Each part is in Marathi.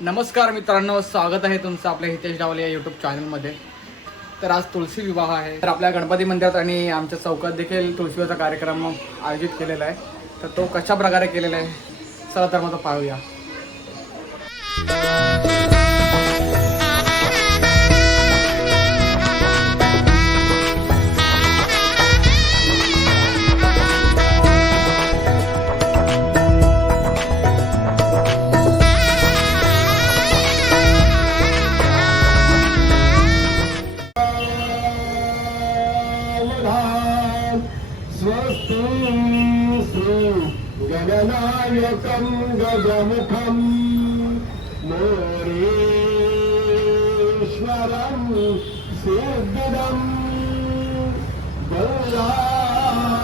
नमस्कार मित्रांनो स्वागत आहे तुमचं आपल्या हितेश डावले या यूट्यूब चॅनलमध्ये तर आज तुळशी विवाह आहे. तर आपल्या गणपती मंदिरात आणि आमच्या चौकात देखील तुळशीचा कार्यक्रम आयोजित केलेला आहे. तर तो कशा प्रकारे केलेला आहे चला तर मग तो पाहूया.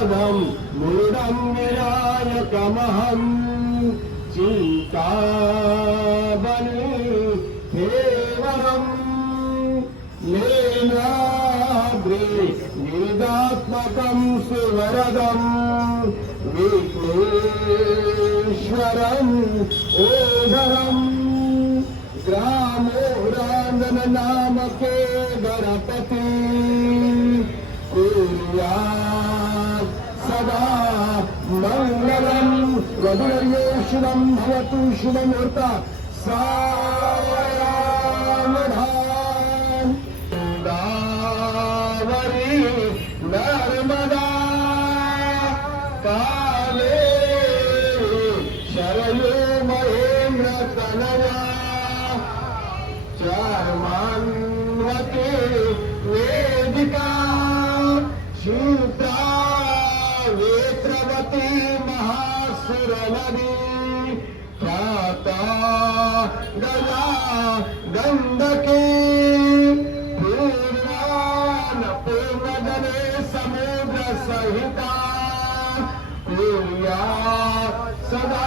ृदङ्गरायकमहम् चिन्ताबलि हेवरम् लेनाद्रि वेदात्मकम् सुवरदम् विश्वरम् ओधरम् ग्रामोरान्दन नामके गणपति कुर्या सदा मङ्गलम् वधुर्ये शुभं भवतु शुभमुहूर्त सावधान गोदावरी नर्मदा कावेरी शरयो महेन्द्र तनया चर्मान्वते वेदिका शूद्रा गला गंदके पूर्णान पूर्णगणे समुद्र सहिता पूर्या सदा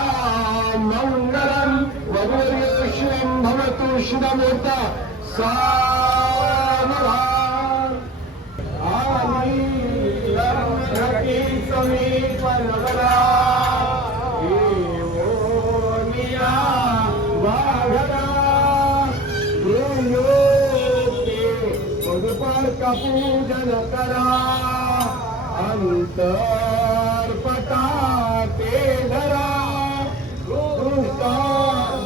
मङ्गलम् वधुर्योषिणं भवतु शुभमुहूर्त सा पूजन करा. अंतरपटा ते धरा. दृष्ट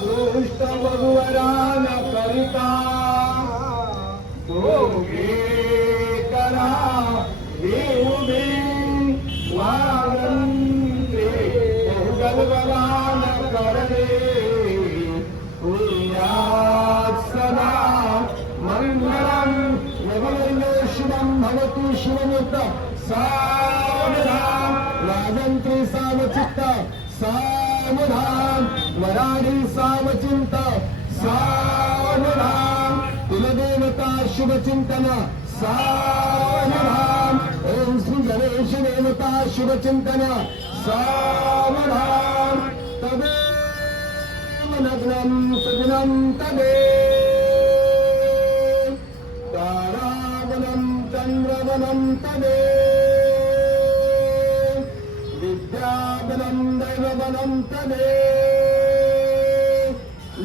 दृष्ट वधुवरान करिता दोघे सावधान राजंत्री सावचित्त सावधान वराडी सावचिंत सावधान कुलदेवता शुभचिंतन सावधान ओम श्री गणेश देवता शुभचिंतन सावधान तदेव नग्नम सजनं तदेव तारावनं चन्द्रवनं तदे। लम् तदे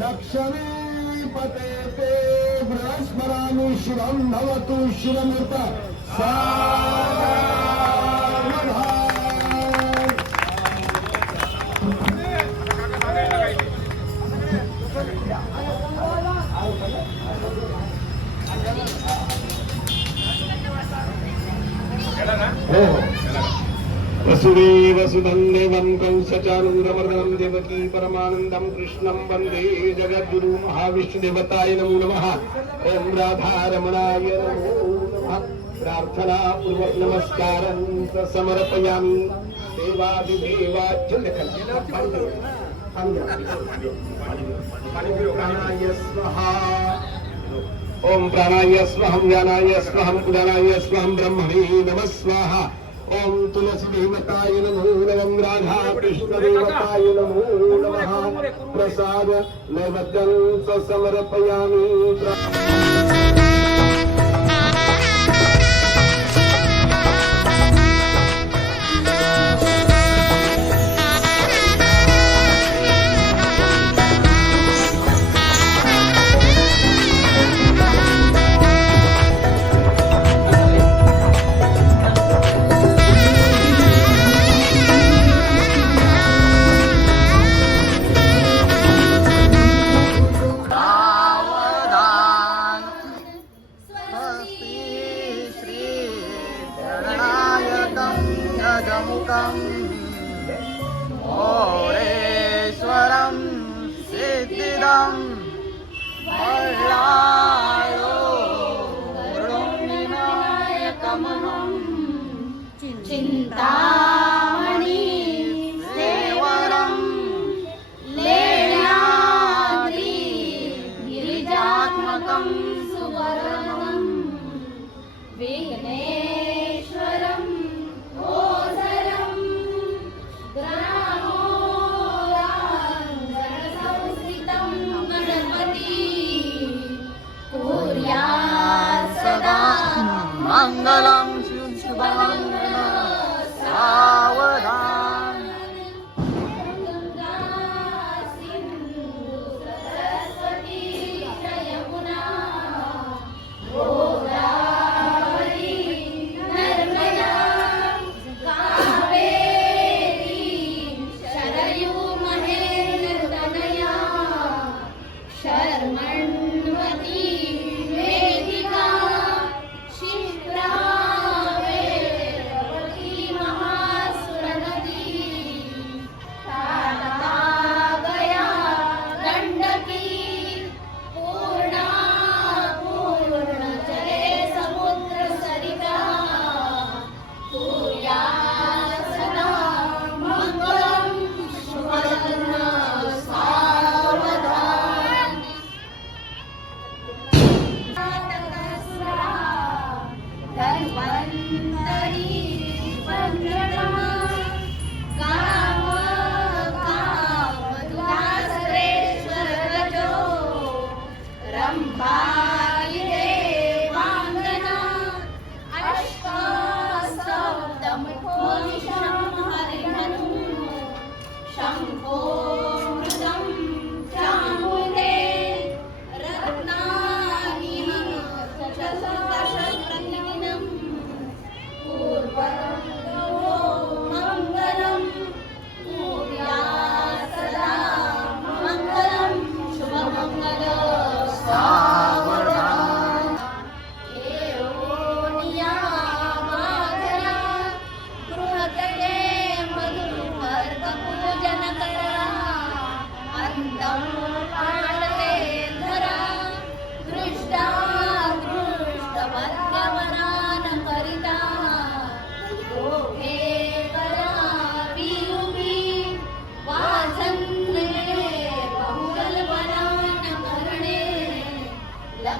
लक्ष्मीपते ते लक्षणीपते बृहस्परानुशुभम् भवतु शिवमृत सा देवं देवकी परमानन्दं कृष्णं वन्दे जगद्गुरु महाविष्णुदेवताय नमो नमः। ॐ राधारमणाय नमो नमः। प्रार्थना नमस्कारं समर्पयामि ॐ स्वाहा। ओम प्राणाय स्वहं ज्ञानाय स्वहं पुराणाय स्वहं ब्रह्मणे नमः स्वाहा। ओम तुलसी देवताय नमो नमः राधा कृष्ण देवताय नमो नमः। प्रसाद नैवेद्यं समर्पयामि चिन्तामणि सेवरं लेण्याद्रि गिरिजात्मकं सुवर्णं विघ्नेश्वरं मङ्गलम्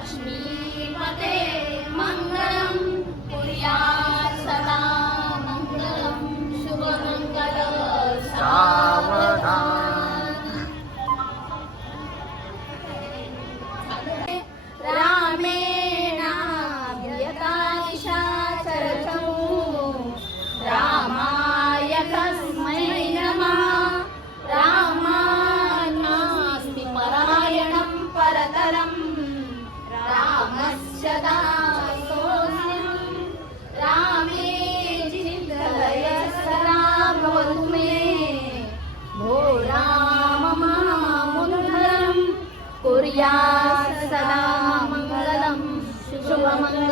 लक्ष्मीपते मङ्गलं कुर्या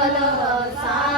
कलह सा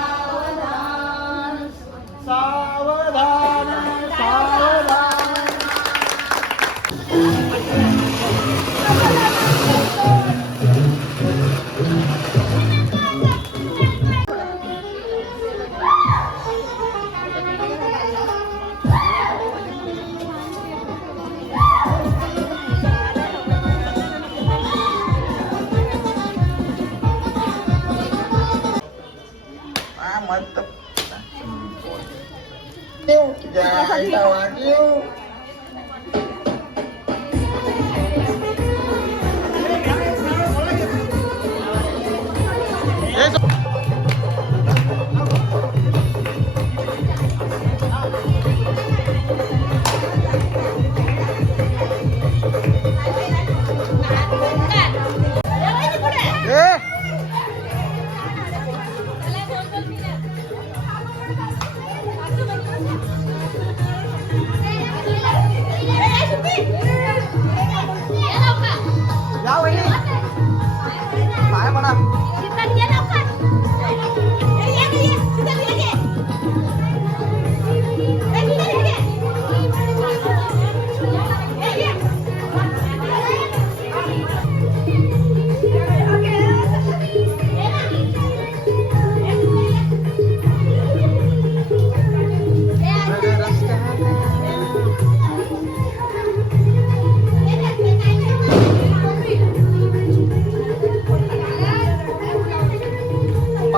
I love you.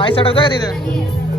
पैसा टाकतो का तिथे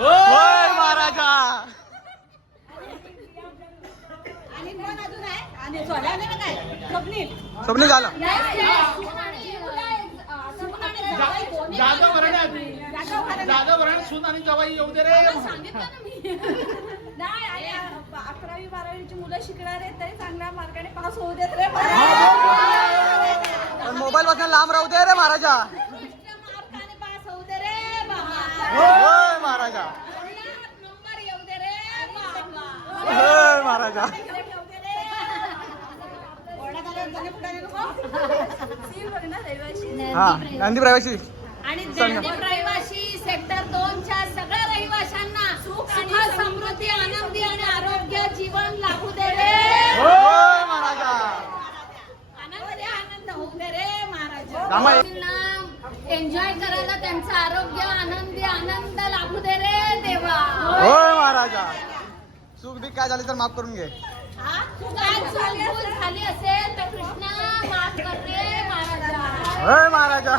होय महाराजा. आणि कोण अजून आहे? आणि सोडाने ना काय? स्वप्नील. स्वप्न झालं. भरणे सून आणि जवाई येऊ दे रे. मला सांगितलं ना मी. नाही आणि अकरावी बारावीची मुलं शिकणार आहेत तरी चांगल्या मार्गाने पास होऊ देत रे पण मोबाईल पासून लांब राहू दे रे महाराजा. पास होऊ दे रे महाराजा. पुण्यात नंबर येऊ दे रे बाबा होय महाराजा हा नंदी रहिवाशी आणि देवदीप रहिवाशी सेक्टर दोनच्या सगळ्या रहिवाशांना सुख समृद्धी आनंदी आणि आरोग्य जीवन लाभू दे रे होय महाराजा आनंद आनंद होऊ दे रे महाराज रामा- एन्जॉय करायला त्यांचं आरोग्य आनंदी आनंद लाभू दे रे देवा होय महाराजा चूक बी काय झाली तर माफ करून घे हा? महाराजा